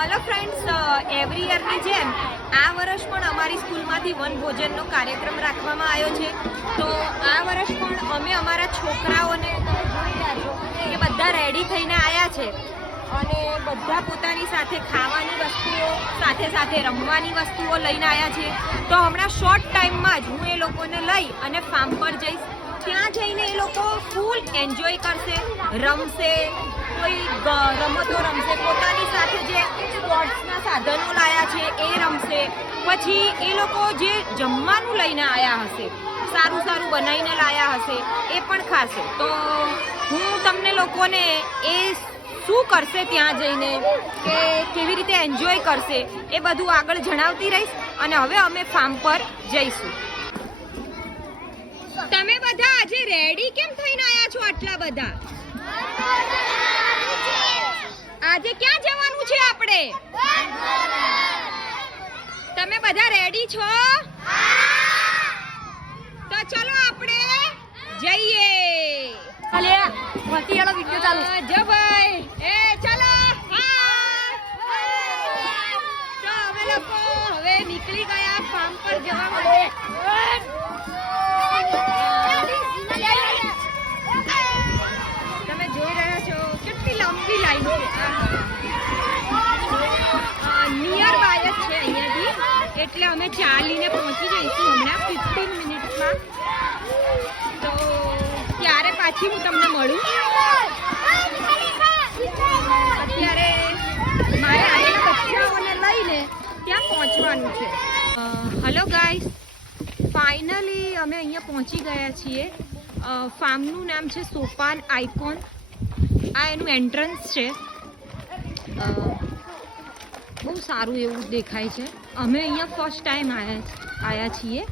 Hello friends, every યરની જેમ આ વર્ષ પણ અમારી સ્કૂલમાંથી વનભોજનનો કાર્યક્રમ રાખવામાં આવ્યો છે. તો આ વર્ષ પણ અમે અમારા છોકરાઓને કે બધા રેડી થઈને આવ્યા છે અને બધા પોતાની સાથે ખાવાની વસ્તુઓ સાથે સાથે રમવાની વસ્તુઓ લઈને આવ્યા છે. તો હમણાં શોર્ટ ટાઈમમાં જ હું એ લોકોને લઈ અને ફાર્મ પર જઈશ. ત્યાં જઈને એ લોકો ફૂલ એન્જોય કરશે, રમશે, કોઈ રમતો રમશે, પોતાની સાથે જે સ્પોર્ટ્સના સાધનો લાયા છે એ રમશે. પછી એ લોકો જે જમવાનું લઈને આવ્યા હશે, સારું સારું બનાવીને લાયા હશે, એ પણ ખાશે. તો હું તમને લોકોને એ શું કરશે ત્યાં જઈને, કે કેવી રીતે એન્જોય કરશે, એ બધું આગળ જણાવતી રહીશ. અને હવે અમે ફાર્મ પર જઈશું. તમે બધા આજે રેડી કેમ થઈને આવ્યા છો આટલા બધા? આજે ક્યાં જવાનું છે આપણે? તમે બધા રેડી છો? તો ચલો આપણે જઈએ. અલે વતી વાળો વિડિયો ચાલુ. જો ભાઈ, એ ચલો. તો અમે લોકો હવે નીકળી ગયા ફાર્મ પર જવા માટે. તમે જોઈ રહ્યા છો કેટલી લાંબી લાઈન છે. નિયર બાય જ છે અહીંયાથી, એટલે અમે ચાલીને પહોંચી જઈશું હમણાં 15 મિનિટ્સમાં. તો ત્યારે પાછી હું તમને મળું. અત્યારે મારે આવેલા બચ્ચાઓને લઈને ત્યાં પહોંચવાનું છે. હેલો ગાઈસ, ફાઇનલી અમે અહીંયા પહોંચી ગયા છીએ. ફાર્મનું નામ છે સોપાન આઇકોન. આ એનું એન્ટ્રન્સ છે. બહુ સારું એવું દેખાય છે. અમે અહીંયા ફર્સ્ટ ટાઈમ આવ્યા છીએ.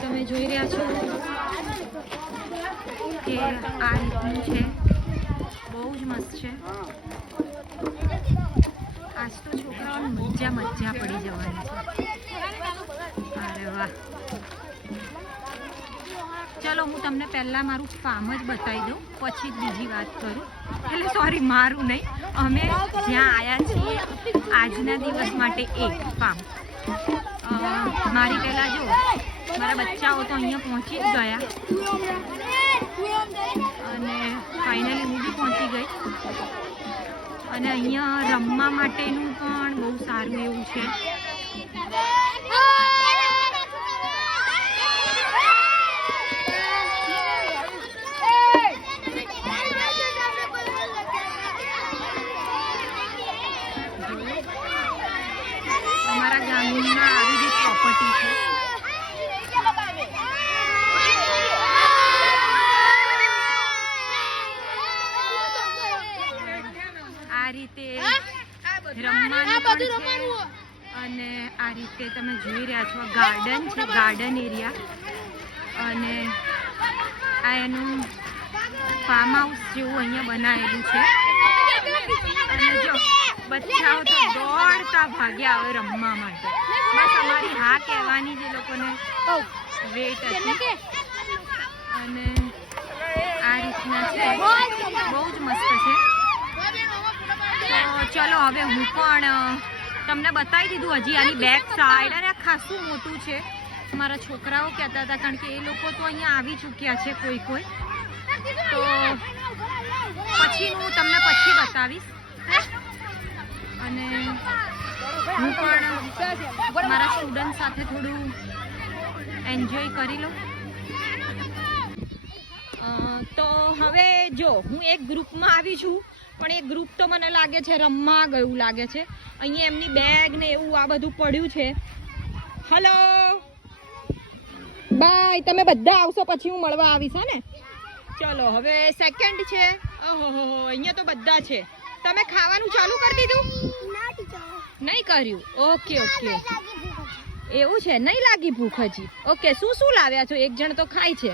તમે જોઈ રહ્યા છો કે આ રીતનું છે. બહુ જ મસ્ત છે. આજ તો છોકરાઓને મજા પડી જવાની છે. અરે વાહ. ચલો હું તમને પહેલાં મારું ફાર્મ જ બતાવી દઉં, પછી જ બીજી વાત કરું. એટલે સોરી, મારું નહીં, અમે જ્યાં આવ્યા છીએ આજના દિવસ માટે એક ફાર્મ. મારી પહેલાં જો મારા બચ્ચાઓ તો અહીંયા પહોંચી જ ગયા અને ફાઇનલી હું બી પહોંચી ગઈ. અને અહીંયા રમવા માટેનું પણ બહુ સારું એવું છે. અમારા ગામમાં આવી જ પ્રોપર્ટી છે. આ રીતે રમવાનું પણ છે. અને આ રીતે તમે જોઈ રહ્યા છો ગાર્ડન છે, ગાર્ડન એરિયા. અને આ એનું ફાર્મ હાઉસ જેવું અહીંયા બનાવેલું છે. અને જો બચ્ચાઓ તો દોડતા ભાગ્યા આવે રમવા માટે. બસ અમારી હા કહેવાની જે લોકોને વેટ હતી. અને આ રીતના છે, બહુ જ મસ્ત છે. તો ચલો હવે હું પણ તમને બતાવી દીધું. હજી આની બેક સાઈડ અને આ ખાસું મોટું છે. મારા છોકરાઓ કહેતા હતા, કારણ કે એ લોકો તો અહીંયા આવી ચૂક્યા છે કોઈ. તો પછી હું તમને પછી બતાવીશ. અને હું પણ મારા સ્ટુડન્ટ સાથે થોડું એન્જોય કરી લઉં. તો હવે જો હું એક ગ્રુપમાં આવી છું, પણ એ ગ્રુપ તો મને લાગે છે રમવા ગયું લાગે છે. અહીંયા એમની બેગ ને એવું આ બધું પડ્યું છે. હલો બાય, તમે બધા આવશો પછી હું મળવા આવીશ. હા ને? ચલો હવે સેકન્ડ છે. ઓહો, અહીંયા તો બધા છે. તમે ખાવાનું ચાલુ કરી દીધું? નહીં કર્યું? ઓકે. એવું છે, નહીં લાગી ભૂખ હજી? ઓકે. શું લાવ્યા છો? એક જણ તો ખાય છે.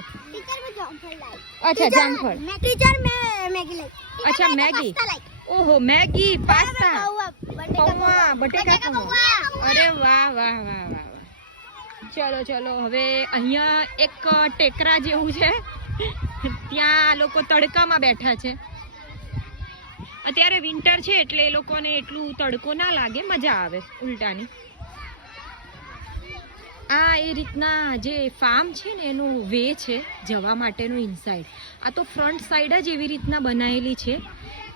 અચ્છા, જામફળ. અચ્છા, મેગી. ઓહો, મેગી, પાસ્તા, પૌવા, બટેકા પૌવા. અરે વાહ. ચલો હવે અહીંયા એક ટેકરા જેવું છે, ત્યાં લોકો તડકામાં બેઠા છે. અત્યારે વિન્ટર છે એટલે એ લોકોને એટલું તડકો ના લાગે, મજા આવે ઉલટાની. આ એ રીતના જે ફાર્મ છે ને એનું વે છે જવા માટેનું ઇનસાઇડ. આ તો ફ્રન્ટ સાઈડ જ એવી રીતના બનાવેલી છે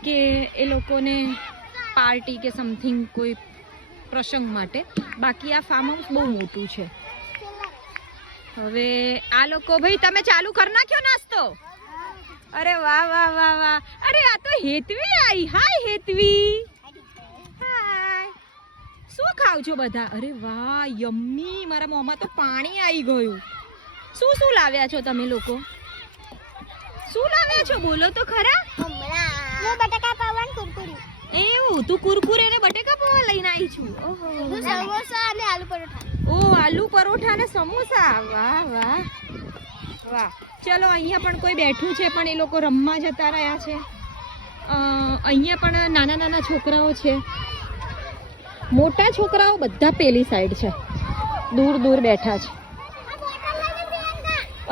કે એ લોકોને પાર્ટી કે સમથિંગ કોઈ પ્રસંગ માટે. બાકી આ ફાર્મ હાઉસ બહુ મોટું છે. હવે આ લોકો ભાઈ તમે ચાલુ કરી નાખ્યો નાસ્તો? અરે વાહ વાહ વાહ વાહ. અરે આ તો હેતવી આવી. હાય હેતવી. હાય. શું ખાવ છો બધા? અરે વાહ યમ્મી. મારા મોંમાં તો પાણી આવી ગયું. શું શું લાવ્યા છો તમે લોકો? શું લાવ્યા છો બોલો તો ખરા? બટાકા પાવન કુરકુરી. એવું તું કુરકુરે ને બટેકા પૌવા લઈને આવી છું? ઓહો. સમોસા અને આલુ પરોઠા. ઓ આલુ પરોઠા ને સમોસા. વાહ વાહ વાહ. ચલો અહીંયા પણ કોઈ બેઠું છે પણ એ લોકો રમવા જતા રહ્યા છે. અહીંયા પણ નાના નાના છોકરાઓ છે. મોટા છોકરાઓ બધા પેલી સાઈડ છે, દૂર દૂર બેઠા છે.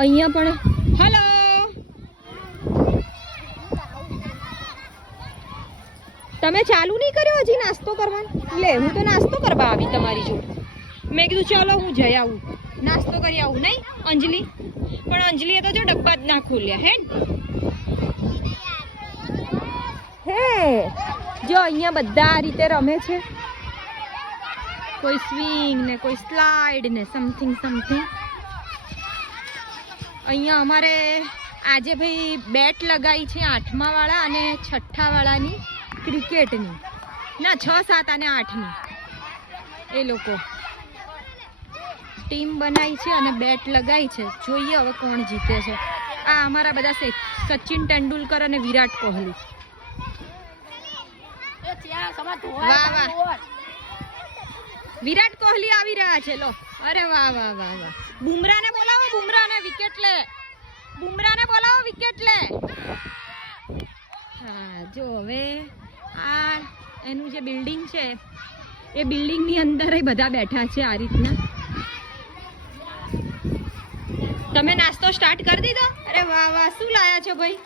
અહીંયા પણ હેલો. તમે ચાલુ નહીં કર્યો હજી નાસ્તો કરવાનું? લે હું તો નાસ્તો કરવા આવી તમારી જોડે. મેં કીધું ચાલો હું જઈ આવું, નાસ્તો કરી આવું. નહીં અંજલિ? પણ અંજલિએ તો જો ડબ્બા જ ના ખોલ્યા હે. હે જો અહીંયા બધા આ રીતે રમે છે. કોઈ સ્વિંગ ને કોઈ સ્લાઇડ ને સમથિંગ સમથિંગ. અહીંયા અમારે આજે ભાઈ બેટ લગાવી છે 8મા વાળા અને 6ઠ્ઠા વાળાની ક્રિકેટની. ના 6, 7 અને 8ની એ લોકો ટીમ બનાવી છે અને બેટ લગાવી છે. જોઈએ હવે કોણ જીતે છે. આ અમારા બધા સચિન તેંડુલકર અને વિરાટ કોહલી. વાહ વાહ. વિરાટ કોહલી આવી રહ્યા છે. લો અરે વાહ વાહ વાહ વાહ. બુમરાને બોલાવો, બુમરાને વિકેટ લે. બુમરાને બોલાવો વિકેટ લે. હા જો હવે આ એનું જે બિલ્ડિંગ છે એ બિલ્ડિંગની અંદર બધા બેઠા છે આ રીતના. તમે નાસ્તો સ્ટાર્ટ કરી દીધો? અરે વાહ વાહ. શું લાયા છો ભાઈ?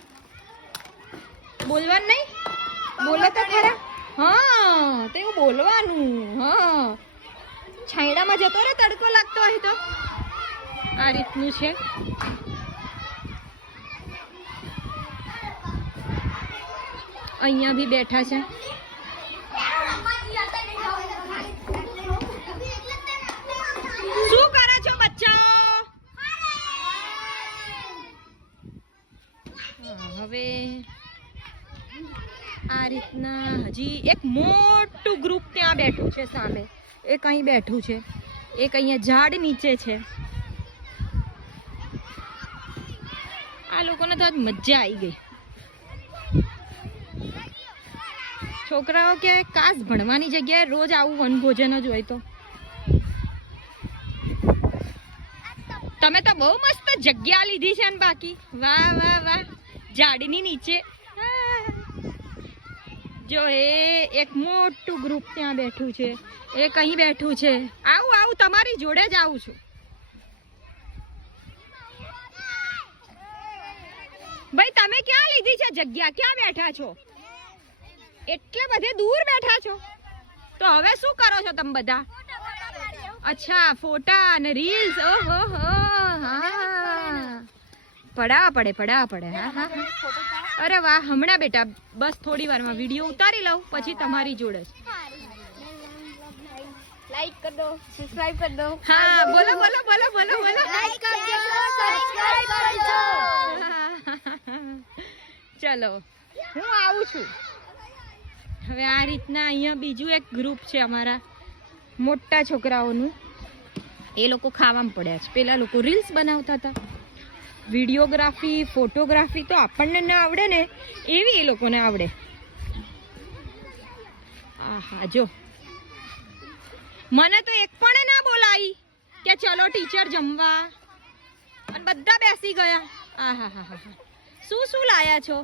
બોલવાનું નહીં? બોલો તો ખરા. હા તો એવું બોલવાનું. હા છાંયડામાં જતો રે તડકો લાગતો હોય તો. આ રીતનું છે. અહીંયા બી બેઠા છે. શું કરો છો બચ્ચાઓ? હવે આ રીતના હજી એક મોટું ગ્રુપ ત્યાં બેઠું છે સામે. એક અહીં બેઠું છે, એક અહીંયા ઝાડ નીચે છે. આ લોકોને તો આજ મજા આવી ગઈ. છોકરાઓ કે કાશ ભણવાની જગ્યાએ રોજ આવું વનભોજન જ હોય તો. તમે તો બહુ મસ્ત જગ્યા લીધી છે ને બાકી. વાહ વાહ વાહ. ઝાડની નીચે જો એક મોટું ગ્રુપ ત્યાં બેઠું છે, એક અહીં બેઠું છે. આવું આવું તમારી જોડે જ આવું છું. ભાઈ તમે ક્યાં લીધી છે જગ્યા? ક્યાં બેઠા છો? એટલે બધે દૂર બેઠા છો તો હવે શું કરો છો તમે બધા? અચ્છા ફોટા અને રીલ્સ. ઓહો હો. હા પડાવા પડે. હા હા. અરે વાહ. હમણાં બેટા બસ થોડી વારમાં વિડીયો ઉતારી લઉં પછી તમારી જોડે જ. લાઈક કર દો, સબસ્ક્રાઇબ કર દો. હા બોલો બોલો બોલો બોલો બોલો. લાઈક કરજો, સબસ્ક્રાઇબ કરજો. ચલો હું આવું છું. હવે આ રીતના અહીંયા બીજું એક ગ્રુપ છે અમારા મોટા છોકરાઓનું. એ લોકો ખાવામાં પડ્યા છે. પેલા લોકો રીલ્સ બનાવતા હતા. વિડીયોગ્રાફી ફોટોગ્રાફી તો આપણને ના આવડે ને એવી એ લોકોને આવડે. આહા જો મને તો એક પણ ના બોલાવી કે ચલો ટીચર જમવા, અને બધા બેસી ગયા. આહા હા હા. શું શું લાયા છો?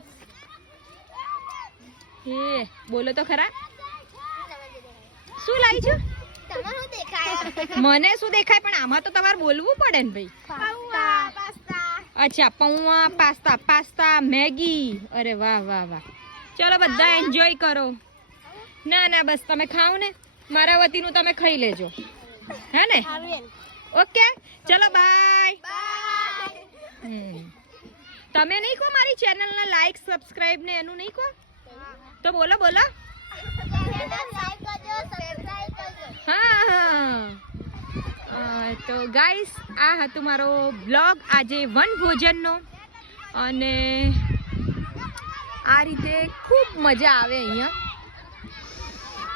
હે બોલો તો ખરા. શું લાવી છો? મને શું દેખાય પણ આમાં તો તમારે બોલવું પડે ને ભાઈ. અચ્છા પૌવા પાસ્તા. મેગી. અરે વાહ વાહ વાહ. ચલો બધા એન્જોય કરો. ના ના બસ તમે ખાઓ ને, મારા વતીનું તમે ખાઈ લેજો, હે ને? ઓકે ચલો બાય. તમે નહીં કહો મારી ચેનલના લાઈક સબસ્ક્રાઇબ ને એનું નહીં કહો તો બોલો બોલો. હા તો ગાઈસ આ હતું મારો બ્લોગ આજે વનભોજનનો, અને આ રીતે ખૂબ મજા આવે અહીંયા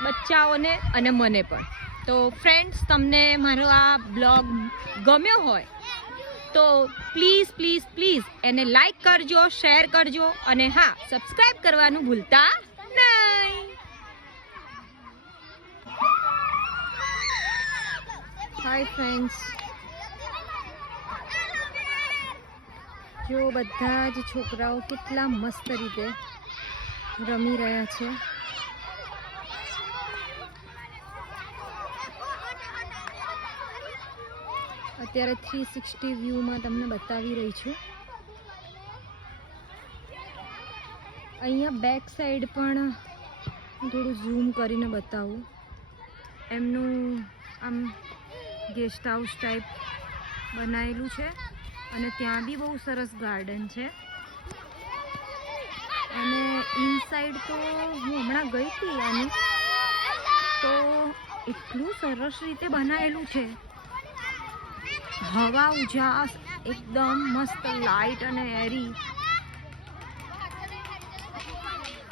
બચ્ચાઓને અને મને પણ. તો ફ્રેન્ડ્સ તમને મારો આ બ્લોગ ગમ્યો હોય તો પ્લીઝ પ્લીઝ પ્લીઝ એને લાઈક કરજો, શેર કરજો અને હા સબસ્ક્રાઈબ કરવાનું ભૂલતા નહીં. હાય ફ્રેન્ડ્સ, જો બધા જ છોકરાઓ કેટલા મસ્ત રીતે રમી રહ્યા છે. અત્યારે 360 વ્યૂમાં તમને બતાવી રહી છું. અહીંયા બેક સાઈડ પણ થોડું ઝૂમ કરીને બતાવું. એમનું આમ ગેસ્ટ હાઉસ ટાઈપ બનાવેલું છે અને ત્યાં બી બહુ સરસ ગાર્ડન છે. અને ઇનસાઇડ તો હું હમણાં ગઈ હતી આની, તો એટલું સરસ રીતે બનાવેલું છે. હવા ઉજાસ એકદમ મસ્ત, લાઇટ અને એરી,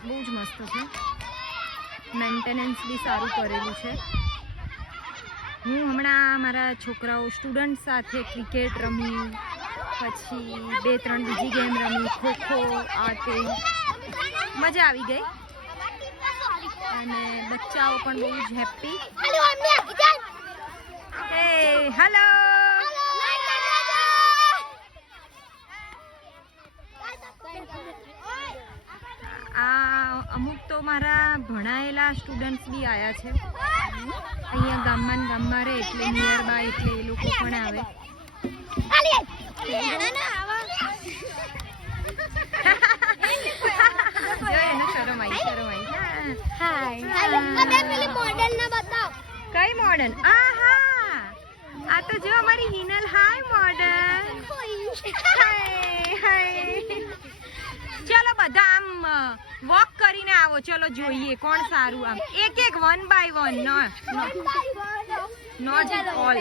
બહુ જ મસ્ત છે. મેન્ટેનન્સ બી સારું કરેલું છે. હું હમણાં મારા છોકરાઓ સ્ટુડન્ટ સાથે ક્રિકેટ રમી, પછી 2-3 બીજી ગેમ રમી, ખોખો, આ તે મજા આવી ગઈ. અને બચ્ચાઓ પણ બહુ જ હેપી. હે હેલો. આ અમુક તો મારા ભણાયેલા સ્ટુડન્ટ્સ બી આવ્યા છે. અહીંયા ગામમાં રહે એટલે નિયર બાય એટલે એ લોકો પણ આવે. શરમ આવી. કઈ મોડર્ન? આ તો જો અમારી હિનલ. હાય મોડર્ન. ચલો બધા આમ વોક કરીને આવો. ચલો જોઈએ કોણ સારું. આમ એક એક 1 by 1, નોટ ઓલ,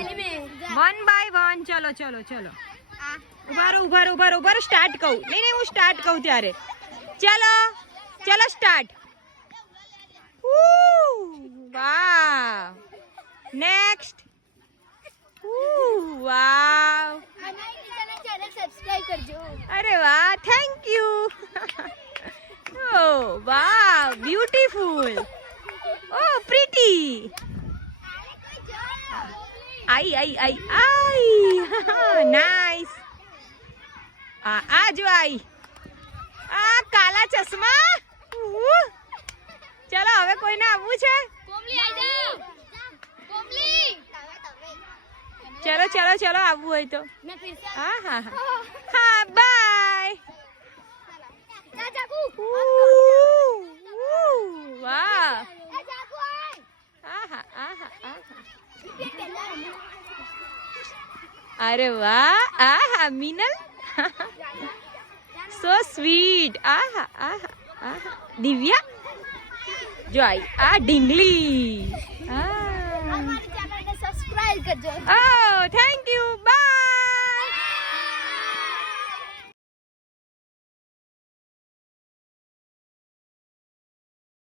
1 by 1. ચલો ચલો ચલો. ઉભારો સ્ટાર્ટ કહું. નહીં હું સ્ટાર્ટ કહું ત્યારે. ચલો ચલો સ્ટાર્ટ. વાવ. નેક્સ્ટ. વાવ. અરે વાહ, thank you. Oh wow, beautiful. Oh pretty. Ai. Nice. આ જો આઈ. આ કાલા ચશ્મા. ચલો હવે કોઈને આવવું છે? ચલો આવવું હોય તો. હા બાય. વાહ. અરે વાહ. Minal so sweet. દિવ્યા જો આઈ. આ ઢીંગલી. સબસ્ક્રાઇબ કરજો. Oh, thank you. Bye.